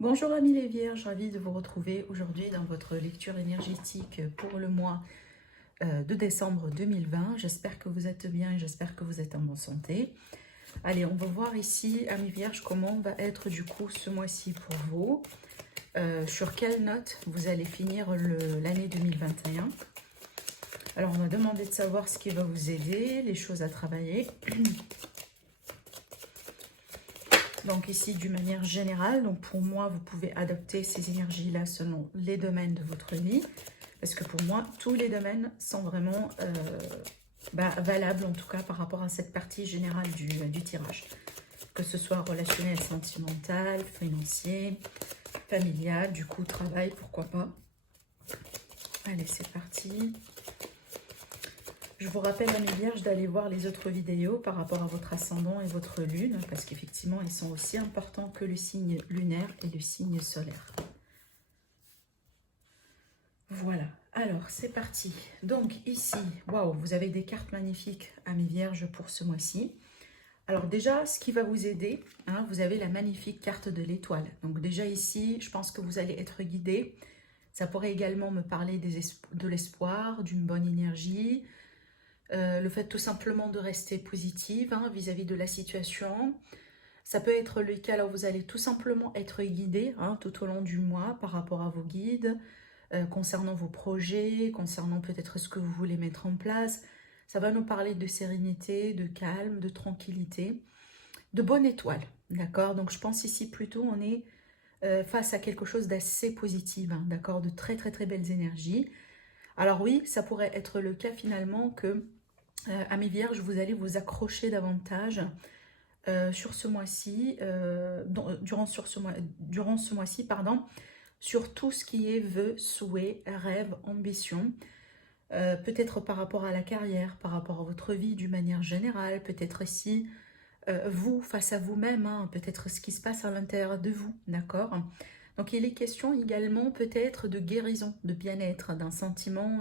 Bonjour amis les Vierges, ravie de vous retrouver aujourd'hui dans votre lecture énergétique pour le mois de décembre 2020. J'espère que vous êtes bien et j'espère que vous êtes en bonne santé. Allez, on va voir ici, amis Vierges, comment va être du coup ce mois-ci pour vous. Sur quelle note vous allez finir l'année 2021. Alors, on m'a demandé de savoir ce qui va vous aider, les choses à travailler. Donc ici, d'une manière générale, donc pour moi, vous pouvez adopter ces énergies-là selon les domaines de votre vie. Parce que pour moi, tous les domaines sont vraiment valables, en tout cas par rapport à cette partie générale du tirage. Que ce soit relationnel, sentimental, financier, familial, du coup, travail, pourquoi pas. Allez, c'est parti. Je vous rappelle, amis vierges, d'aller voir les autres vidéos par rapport à votre ascendant et votre lune, parce qu'effectivement, ils sont aussi importants que le signe lunaire et le signe solaire. Voilà, alors c'est parti. Donc ici, waouh, vous avez des cartes magnifiques, amis vierges, pour ce mois-ci. Alors déjà, ce qui va vous aider, hein, vous avez la magnifique carte de l'étoile. Donc déjà ici, je pense que vous allez être guidé. Ça pourrait également me parler de l'espoir, d'une bonne énergie, le fait tout simplement de rester positive vis-à-vis de la situation. Ça peut être le cas là où vous allez tout simplement être guidé tout au long du mois par rapport à vos guides, concernant vos projets, concernant peut-être ce que vous voulez mettre en place. Ça va nous parler de sérénité, de calme, de tranquillité, de bonne étoile. D'accord? Donc je pense ici plutôt on est face à quelque chose d'assez positif, d'accord? De très très très belles énergies. Alors oui, ça pourrait être le cas finalement que, amis vierges, vous allez vous accrocher davantage sur ce mois-ci, durant ce mois-ci, pardon, sur tout ce qui est vœux, souhaits, rêves, ambitions, peut-être par rapport à la carrière, par rapport à votre vie d'une manière générale, peut-être ici, vous face à vous-même, peut-être ce qui se passe à l'intérieur de vous, d'accord? Donc il est question également peut-être de guérison, de bien-être, d'un sentiment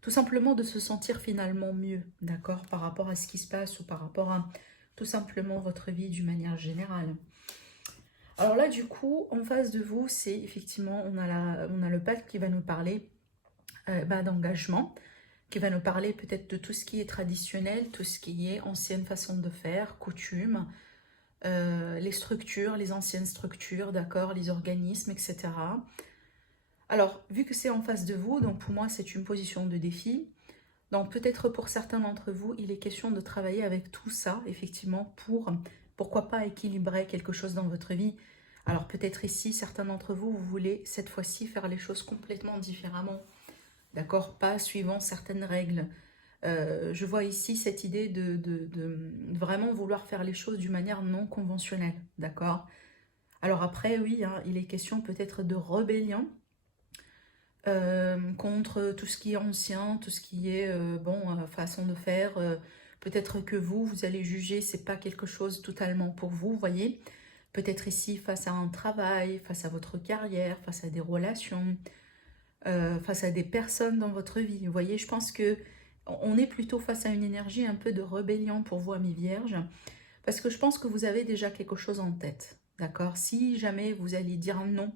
tout simplement de se sentir finalement mieux, d'accord, par rapport à ce qui se passe ou par rapport à tout simplement votre vie d'une manière générale. Alors là, du coup, en face de vous, c'est effectivement, on a le pape qui va nous parler d'engagement, qui va nous parler peut-être de tout ce qui est traditionnel, tout ce qui est ancienne façon de faire, coutume, les structures, les anciennes structures, d'accord, les organismes, etc. Alors, vu que c'est en face de vous, donc pour moi, c'est une position de défi. Donc peut-être pour certains d'entre vous, il est question de travailler avec tout ça, effectivement, pourquoi pas équilibrer quelque chose dans votre vie. Alors peut-être ici, certains d'entre vous, vous voulez cette fois-ci faire les choses complètement différemment, d'accord? Pas suivant certaines règles. Je vois ici cette idée de vraiment vouloir faire les choses d'une manière non conventionnelle, d'accord? Alors après, oui, il est question peut-être de rébellion, contre tout ce qui est ancien, tout ce qui est façon de faire. Peut-être que vous allez juger, c'est pas quelque chose totalement pour vous, voyez. Peut-être ici face à un travail, face à votre carrière, face à des relations, face à des personnes dans votre vie. Vous voyez, je pense que on est plutôt face à une énergie un peu de rébellion pour vous, amis vierges, parce que je pense que vous avez déjà quelque chose en tête, d'accord? Si jamais vous allez dire non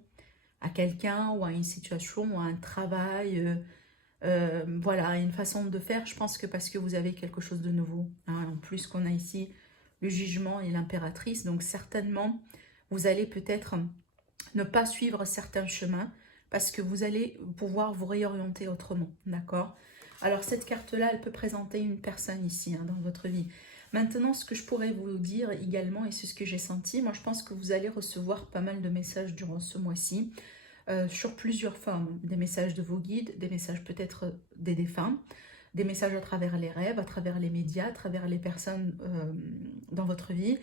à quelqu'un ou à une situation ou à un travail, voilà, une façon de faire, je pense que parce que vous avez quelque chose de nouveau. En plus qu'on a ici le jugement et l'impératrice, donc certainement vous allez peut-être ne pas suivre certains chemins parce que vous allez pouvoir vous réorienter autrement, d'accord? Alors cette carte-là, elle peut présenter une personne ici dans votre vie. Maintenant, ce que je pourrais vous dire également, et c'est ce que j'ai senti, moi je pense que vous allez recevoir pas mal de messages durant ce mois-ci, sur plusieurs formes, des messages de vos guides, des messages peut-être des défunts, des messages à travers les rêves, à travers les médias, à travers les personnes dans votre vie.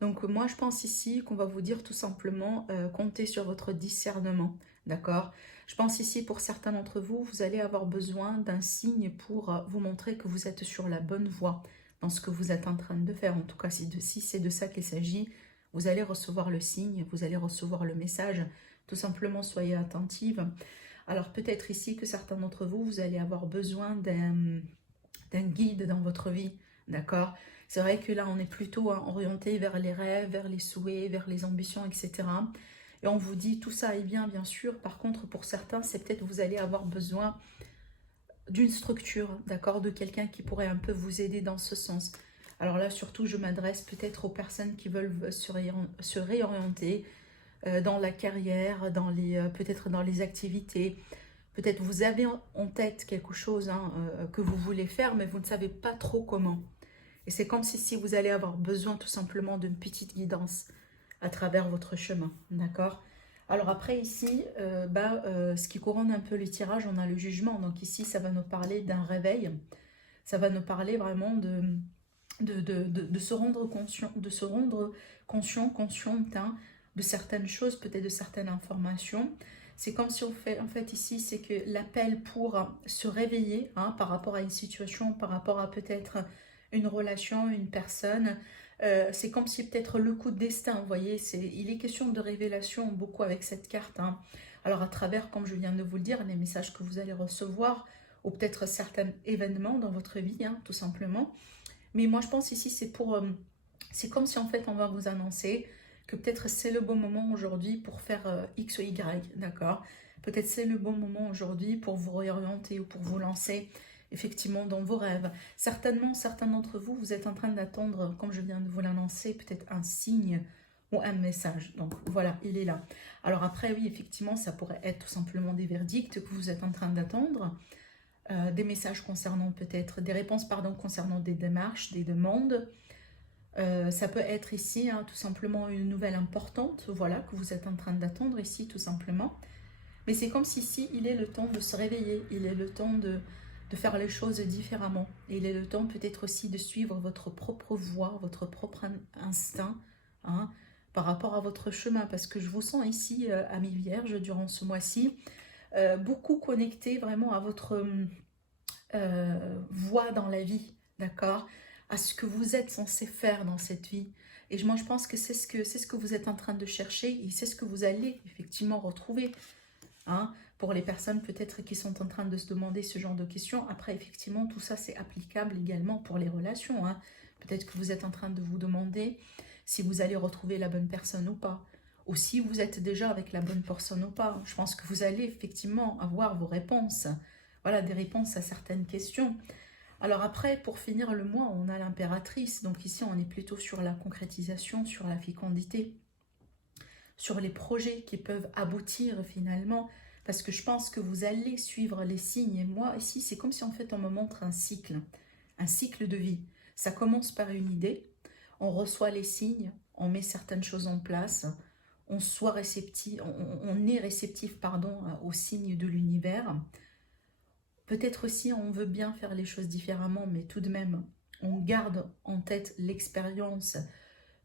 Donc moi je pense ici qu'on va vous dire tout simplement comptez sur votre discernement, d'accord? Je pense ici pour certains d'entre vous, vous allez avoir besoin d'un signe pour vous montrer que vous êtes sur la bonne voie dans ce que vous êtes en train de faire. En tout cas, si c'est de ça qu'il s'agit, vous allez recevoir le signe, vous allez recevoir le message. Tout simplement, soyez attentive. Alors peut-être ici que certains d'entre vous, vous allez avoir besoin d'un guide dans votre vie, d'accord? C'est vrai que là, on est plutôt orienté vers les rêves, vers les souhaits, vers les ambitions, etc. Et on vous dit, tout ça est bien sûr. Par contre, pour certains, c'est peut-être vous allez avoir besoin d'une structure, d'accord, de quelqu'un qui pourrait un peu vous aider dans ce sens. Alors là, surtout, je m'adresse peut-être aux personnes qui veulent se réorienter dans la carrière, peut-être dans les activités. Peut-être vous avez en tête quelque chose que vous voulez faire, mais vous ne savez pas trop comment. Et c'est comme si vous allez avoir besoin tout simplement d'une petite guidance à travers votre chemin, d'accord? Alors après ici, ce qui couronne un peu le tirage, on a le jugement. Donc ici, ça va nous parler d'un réveil. Ça va nous parler vraiment de se rendre conscient, consciente de certaines choses, peut-être de certaines informations. C'est comme si en fait ici, c'est que l'appel pour se réveiller par rapport à une situation, par rapport à peut-être une relation, une personne, c'est comme si peut-être le coup de destin, vous voyez, il est question de révélation beaucoup avec cette carte. Alors à travers, comme je viens de vous le dire, les messages que vous allez recevoir, ou peut-être certains événements dans votre vie, tout simplement. Mais moi je pense ici, c'est comme si en fait on va vous annoncer que peut-être c'est le bon moment aujourd'hui pour faire X ou Y, d'accord? Peut-être c'est le bon moment aujourd'hui pour vous réorienter ou pour vous lancer effectivement dans vos rêves. Certainement, certains d'entre vous, vous êtes en train d'attendre, comme je viens de vous l'annoncer, peut-être un signe ou un message. Donc voilà, il est là. Alors après, oui, effectivement, ça pourrait être tout simplement des verdicts que vous êtes en train d'attendre, des messages concernant peut-être, des réponses, pardon, concernant des démarches, des demandes. Ça peut être ici, tout simplement une nouvelle importante, voilà, que vous êtes en train d'attendre ici, tout simplement. Mais c'est comme si ici, il est le temps de se réveiller, il est le temps de faire les choses différemment. Et il est le temps peut-être aussi de suivre votre propre voie, votre propre instinct, par rapport à votre chemin. Parce que je vous sens ici, amis vierges, durant ce mois-ci, beaucoup connecté vraiment à votre voie dans la vie, d'accord? À ce que vous êtes censé faire dans cette vie. Et moi, je pense que c'est ce que vous êtes en train de chercher et c'est ce que vous allez effectivement retrouver. Pour les personnes peut-être qui sont en train de se demander ce genre de questions. Après, effectivement, tout ça, c'est applicable également pour les relations. Peut-être que vous êtes en train de vous demander si vous allez retrouver la bonne personne ou pas. Ou si vous êtes déjà avec la bonne personne ou pas. Je pense que vous allez effectivement avoir vos réponses. Voilà, des réponses à certaines questions. Alors après, pour finir le mois, on a l'impératrice. Donc ici, on est plutôt sur la concrétisation, sur la fécondité, sur les projets qui peuvent aboutir finalement, parce que je pense que vous allez suivre les signes. Et moi, ici, c'est comme si en fait on me montre un cycle de vie. Ça commence par une idée, on reçoit les signes, on met certaines choses en place, on est réceptif, pardon, aux signes de l'univers. Peut-être aussi on veut bien faire les choses différemment, mais tout de même, on garde en tête l'expérience.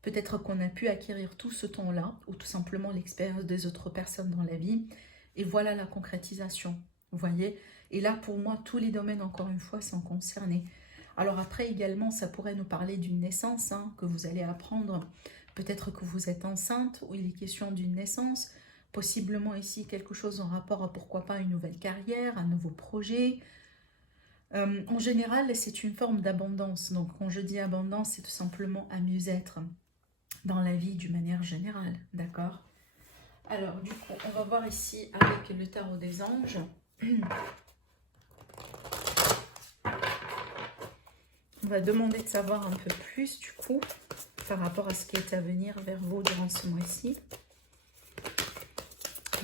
Peut-être qu'on a pu acquérir tout ce temps-là, ou tout simplement l'expérience des autres personnes dans la vie. Et voilà la concrétisation, vous voyez. Et là, pour moi, tous les domaines, encore une fois, sont concernés. Alors après, également, ça pourrait nous parler d'une naissance que vous allez apprendre. Peut-être que vous êtes enceinte, ou il est question d'une naissance. Possiblement ici, quelque chose en rapport à, pourquoi pas, une nouvelle carrière, un nouveau projet. En général, c'est une forme d'abondance. Donc, quand je dis abondance, c'est tout simplement un mieux-être dans la vie d'une manière générale, d'accord? Alors, du coup, on va voir ici avec le tarot des anges. On va demander de savoir un peu plus, du coup, par rapport à ce qui est à venir vers vous durant ce mois-ci.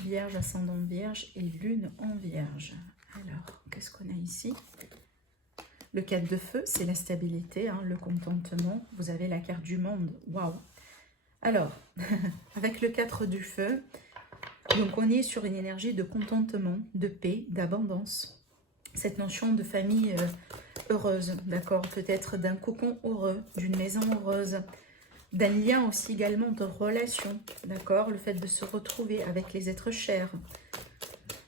Vierge, ascendant Vierge et Lune en Vierge. Alors, qu'est-ce qu'on a ici? Le 4 de feu, c'est la stabilité, le contentement. Vous avez la carte du monde. Waouh! Alors, avec le 4 du feu, donc on est sur une énergie de contentement, de paix, d'abondance. Cette notion de famille heureuse, d'accord? Peut-être d'un cocon heureux, d'une maison heureuse, d'un lien aussi également de relation, d'accord? Le fait de se retrouver avec les êtres chers.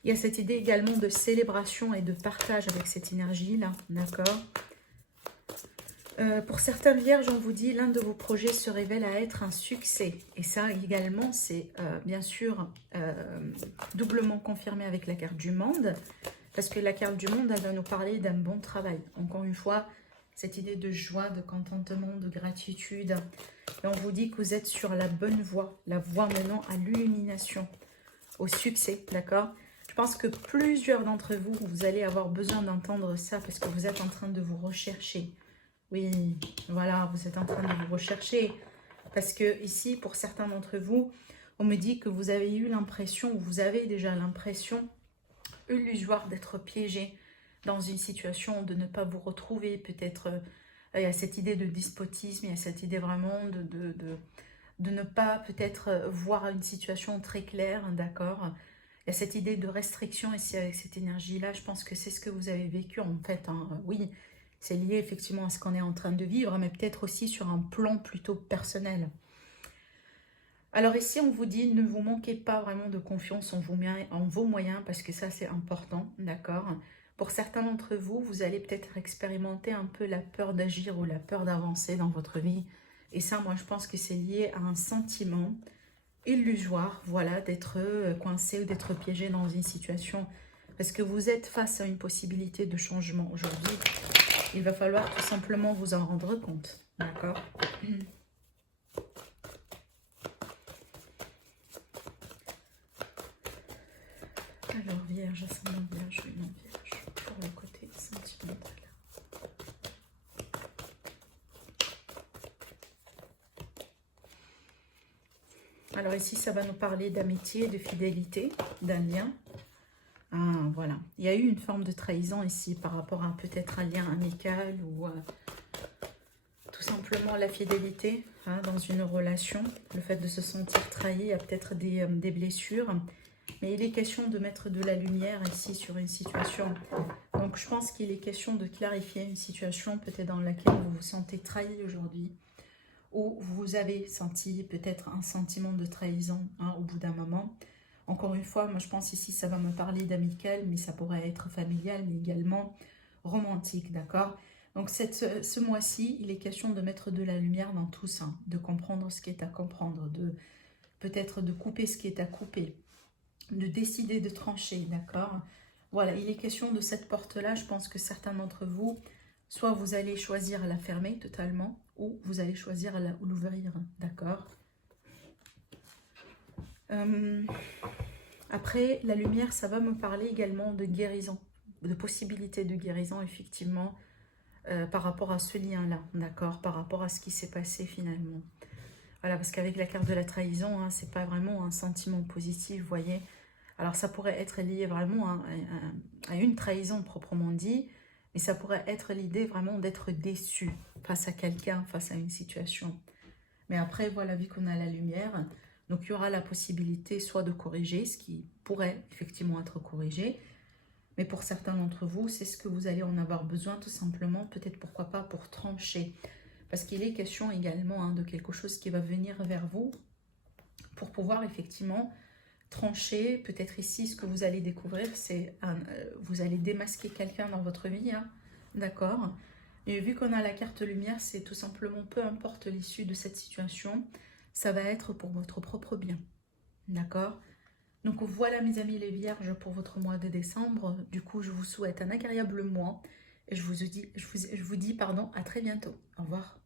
Il y a cette idée également de célébration et de partage avec cette énergie-là, d'accord? Pour certains vierges, on vous dit, l'un de vos projets se révèle à être un succès. Et ça également, c'est bien sûr doublement confirmé avec la carte du monde. Parce que la carte du monde, elle va nous parler d'un bon travail. Encore une fois, cette idée de joie, de contentement, de gratitude. Et on vous dit que vous êtes sur la bonne voie, la voie maintenant à l'illumination, au succès, d'accord? Je pense que plusieurs d'entre vous, vous allez avoir besoin d'entendre ça parce que vous êtes en train de vous rechercher. Oui, voilà, vous êtes en train de vous rechercher. Parce que ici, pour certains d'entre vous, on me dit que vous avez eu l'impression, ou vous avez déjà l'impression illusoire d'être piégé dans une situation, de ne pas vous retrouver. Peut-être, il y a cette idée de despotisme, il y a cette idée vraiment de ne pas peut-être voir une situation très claire, d'accord? Il y a cette idée de restriction ici avec cette énergie-là. Je pense que c'est ce que vous avez vécu en fait, hein. Oui, c'est lié effectivement à ce qu'on est en train de vivre, mais peut-être aussi sur un plan plutôt personnel. Alors ici, on vous dit, ne vous manquez pas vraiment de confiance en vos moyens, parce que ça, c'est important, d'accord? Pour certains d'entre vous, vous allez peut-être expérimenter un peu la peur d'agir ou la peur d'avancer dans votre vie. Et ça, moi, je pense que c'est lié à un sentiment illusoire, voilà, d'être coincé ou d'être piégé dans une situation. Parce que vous êtes face à une possibilité de changement aujourd'hui. Il va falloir tout simplement vous en rendre compte, d'accord? Alors, Vierge, ascendant Vierge, non Vierge, pour le côté sentimental. Alors ici, ça va nous parler d'amitié, de fidélité, d'un lien. Ah, voilà. Il y a eu une forme de trahison ici par rapport à peut-être un lien amical ou tout simplement la fidélité hein, dans une relation. Le fait de se sentir trahi, il y a peut-être des blessures. Mais il est question de mettre de la lumière ici sur une situation. Donc je pense qu'il est question de clarifier une situation peut-être dans laquelle vous vous sentez trahi aujourd'hui. Ou vous avez senti peut-être un sentiment de trahison hein, au bout d'un moment. Encore une fois, moi je pense ici ça va me parler d'amical, mais ça pourrait être familial, mais également romantique, d'accord? Donc ce mois-ci, il est question de mettre de la lumière dans tout ça, de comprendre ce qui est à comprendre, de peut-être de couper ce qui est à couper, de décider de trancher, d'accord? Voilà, il est question de cette porte-là. Je pense que certains d'entre vous, soit vous allez choisir la fermer totalement, ou vous allez choisir l'ouvrir, d'accord? Après, la lumière, ça va me parler également de guérison, de possibilité de guérison, effectivement, par rapport à ce lien-là, d'accord? Par rapport à ce qui s'est passé finalement. Voilà, parce qu'avec la carte de la trahison, hein, c'est pas vraiment un sentiment positif, vous voyez? Alors, ça pourrait être lié vraiment à une trahison proprement dit, mais ça pourrait être l'idée vraiment d'être déçu face à quelqu'un, face à une situation. Mais après, voilà, vu qu'on a la lumière, donc il y aura la possibilité soit de corriger, ce qui pourrait effectivement être corrigé, mais pour certains d'entre vous, c'est ce que vous allez en avoir besoin tout simplement, peut-être pourquoi pas pour trancher. Parce qu'il est question également hein, de quelque chose qui va venir vers vous pour pouvoir effectivement trancher. Peut-être ici, ce que vous allez découvrir, c'est vous allez démasquer quelqu'un dans votre vie, hein, d'accord? Et vu qu'on a la carte lumière, c'est tout simplement, peu importe l'issue de cette situation, ça va être pour votre propre bien, d'accord? Donc voilà mes amis les vierges pour votre mois de décembre. Du coup, je vous souhaite un agréable mois et je vous dis pardon, à très bientôt. Au revoir.